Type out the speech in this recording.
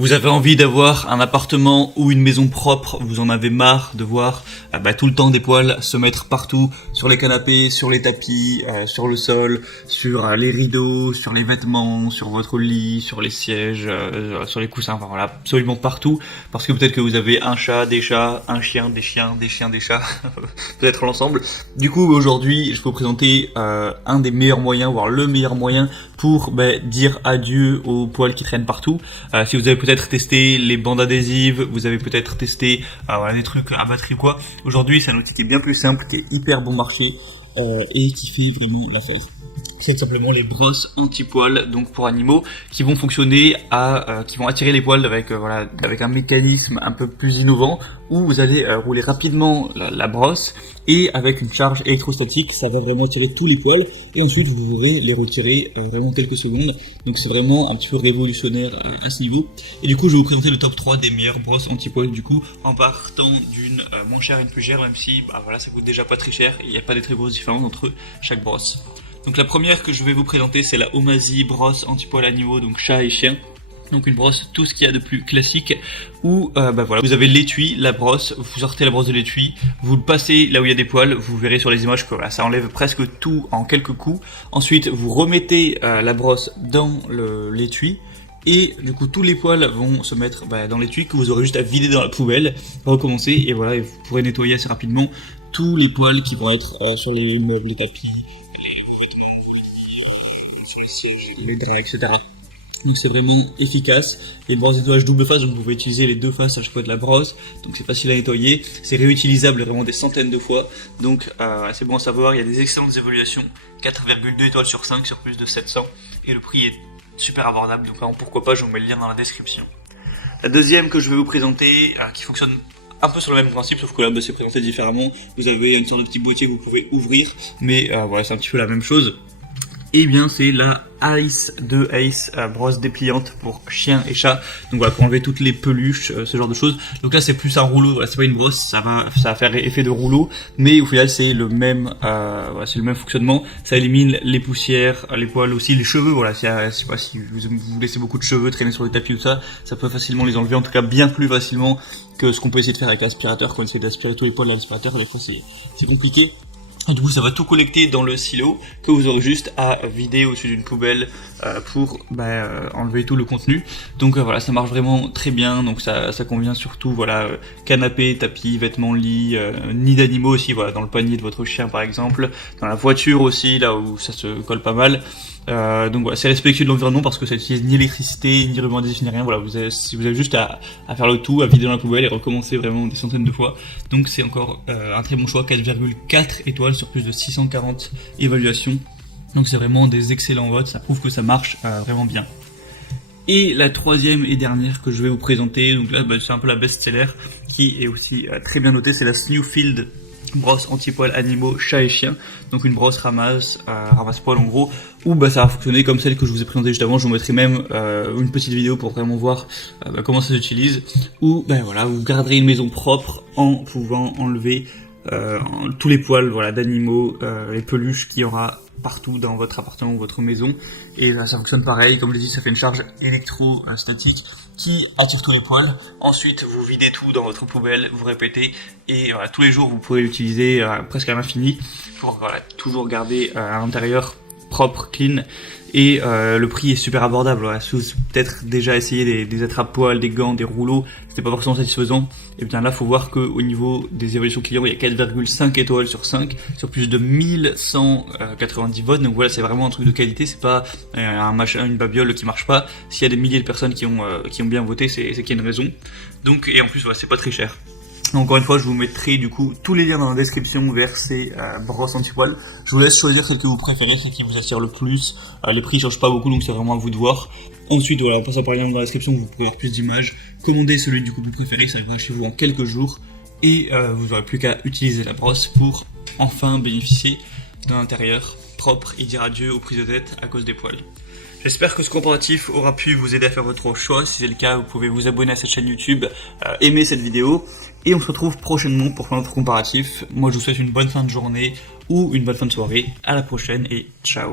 Vous avez envie d'avoir un appartement ou une maison propre, vous en avez marre de voir tout le temps des poils se mettre partout, sur les canapés, sur les tapis, sur le sol, sur les rideaux, sur les vêtements, sur votre lit, sur les sièges, sur les coussins, enfin voilà, absolument partout, parce que peut-être que vous avez un chat, des chats, un chien, des chiens, des chiens, des chats, peut-être l'ensemble. Du coup, aujourd'hui, je vais vous présenter un des meilleurs moyens, voire le meilleur moyen pour dire adieu aux poils qui traînent partout. Si vous avez peut-être testé les bandes adhésives, vous avez peut-être testé des trucs à batterie ou quoi. Aujourd'hui, c'est un outil qui est bien plus simple, qui est hyper bon marché et qui fait vraiment la fête. C'est tout simplement les brosses anti-poils, donc pour animaux, qui vont fonctionner qui vont attirer les poils avec un mécanisme un peu plus innovant, où vous allez rouler rapidement la brosse, et avec une charge électrostatique, ça va vraiment attirer tous les poils, et ensuite vous pourrez les retirer vraiment quelques secondes. Donc c'est vraiment un petit peu révolutionnaire à ce niveau. Et du coup, je vais vous présenter le top 3 des meilleures brosses anti-poils, du coup, en partant d'une moins chère et une plus chère, même si ça coûte déjà pas très cher, et il n'y a pas de très grosses différences entre chaque brosse. Donc la première que je vais vous présenter, c'est la Omazi brosse anti-poils animaux, donc chat et chien. Donc une brosse, tout ce qu'il y a de plus classique, où vous avez l'étui, la brosse, vous sortez la brosse de l'étui, vous le passez là où il y a des poils, vous verrez sur les images que ça enlève presque tout en quelques coups. Ensuite, vous remettez la brosse dans l'étui, et du coup tous les poils vont se mettre dans l'étui, que vous aurez juste à vider dans la poubelle, recommencer, et voilà, et vous pourrez nettoyer assez rapidement tous les poils qui vont être sur les meubles, les tapis, les draps, etc. Donc c'est vraiment efficace. Il y a une brosse de nettoyage double face, donc vous pouvez utiliser les deux faces à chaque fois de la brosse, donc c'est facile à nettoyer, c'est réutilisable vraiment des centaines de fois, donc c'est bon à savoir. Il y a des excellentes évaluations, 4,2 étoiles sur 5 sur plus de 700, et le prix est super abordable, donc vraiment pourquoi pas, je vous mets le lien dans la description. La deuxième que je vais vous présenter, qui fonctionne un peu sur le même principe, sauf que là c'est présenté différemment. Vous avez une sorte de petit boîtier que vous pouvez ouvrir, mais c'est un petit peu la même chose. Et bien c'est la Ace de Ace, brosse dépliante pour chien et chat. Donc voilà, pour enlever toutes les peluches, ce genre de choses. Donc là c'est plus un rouleau, voilà, c'est pas une brosse, ça va faire effet de rouleau, mais au final c'est le même fonctionnement. Ça élimine les poussières, les poils aussi, les cheveux. Voilà, si vous laissez beaucoup de cheveux traîner sur les tapis ou ça peut facilement les enlever, en tout cas bien plus facilement que ce qu'on peut essayer de faire avec l'aspirateur. Quand on essaie d'aspirer tous les poils à l'aspirateur, des fois c'est compliqué. Du coup, ça va tout collecter dans le silo que vous aurez juste à vider au-dessus d'une poubelle pour enlever tout le contenu. Donc voilà, ça marche vraiment très bien. Donc ça convient surtout canapé, tapis, vêtements, lit, nid d'animaux aussi. Voilà, dans le panier de votre chien par exemple, dans la voiture aussi, là où ça se colle pas mal. Donc voilà, c'est respectueux de l'environnement parce que ça n'utilise ni électricité, ni ruban adhésif, ni rien. Voilà, vous avez juste à faire le tout, à vider dans la poubelle et recommencer vraiment des centaines de fois. Donc c'est encore un très bon choix, 4,4 étoiles sur plus de 640 évaluations. Donc c'est vraiment des excellents votes, ça prouve que ça marche vraiment bien. Et la troisième et dernière que je vais vous présenter, donc là c'est un peu la best-seller, qui est aussi très bien notée, c'est la Snowfield brosse anti-poils animaux, chat et chien. Donc une brosse ramasse-poils en gros, où ça va fonctionner comme celle que je vous ai présentée juste avant. Je vous mettrai même une petite vidéo pour vraiment voir comment ça s'utilise, où vous garderez une maison propre en pouvant enlever tous les poils d'animaux, les peluches qu'il y aura partout dans votre appartement ou votre maison. Et là, ça fonctionne pareil, comme je l'ai dit, ça fait une charge électrostatique qui attire tous les poils. Ensuite, vous videz tout dans votre poubelle, vous répétez, et tous les jours vous pourrez l'utiliser presque à l'infini pour toujours garder à l'intérieur propre, clean. Et le prix est super abordable. Voilà. Si vous avez peut-être déjà essayé des attrape-poils, des gants, des rouleaux, c'était pas forcément satisfaisant, et bien là faut voir que au niveau des évaluations clients, il y a 4,5 étoiles sur 5 sur plus de 1190 votes. Donc voilà, c'est vraiment un truc de qualité, c'est pas une babiole qui marche pas. S'il y a des milliers de personnes qui ont bien voté, c'est qu'il y a une raison. Donc, et en plus c'est pas très cher. Encore une fois, je vous mettrai du coup tous les liens dans la description vers ces brosses anti-poils. Je vous laisse choisir celle que vous préférez, celle qui vous attire le plus. Les prix changent pas beaucoup, donc c'est vraiment à vous de voir. Ensuite, en passant par les liens dans la description, vous pourrez avoir plus d'images. Commandez celui du coup que vous préférez, ça arrivera chez vous en quelques jours. Et vous n'aurez plus qu'à utiliser la brosse pour enfin bénéficier d'un intérieur propre et dire adieu aux prises de tête à cause des poils. J'espère que ce comparatif aura pu vous aider à faire votre choix. Si c'est le cas, vous pouvez vous abonner à cette chaîne YouTube, aimer cette vidéo, et on se retrouve prochainement pour faire notre comparatif. Moi, je vous souhaite une bonne fin de journée ou une bonne fin de soirée. À la prochaine et ciao.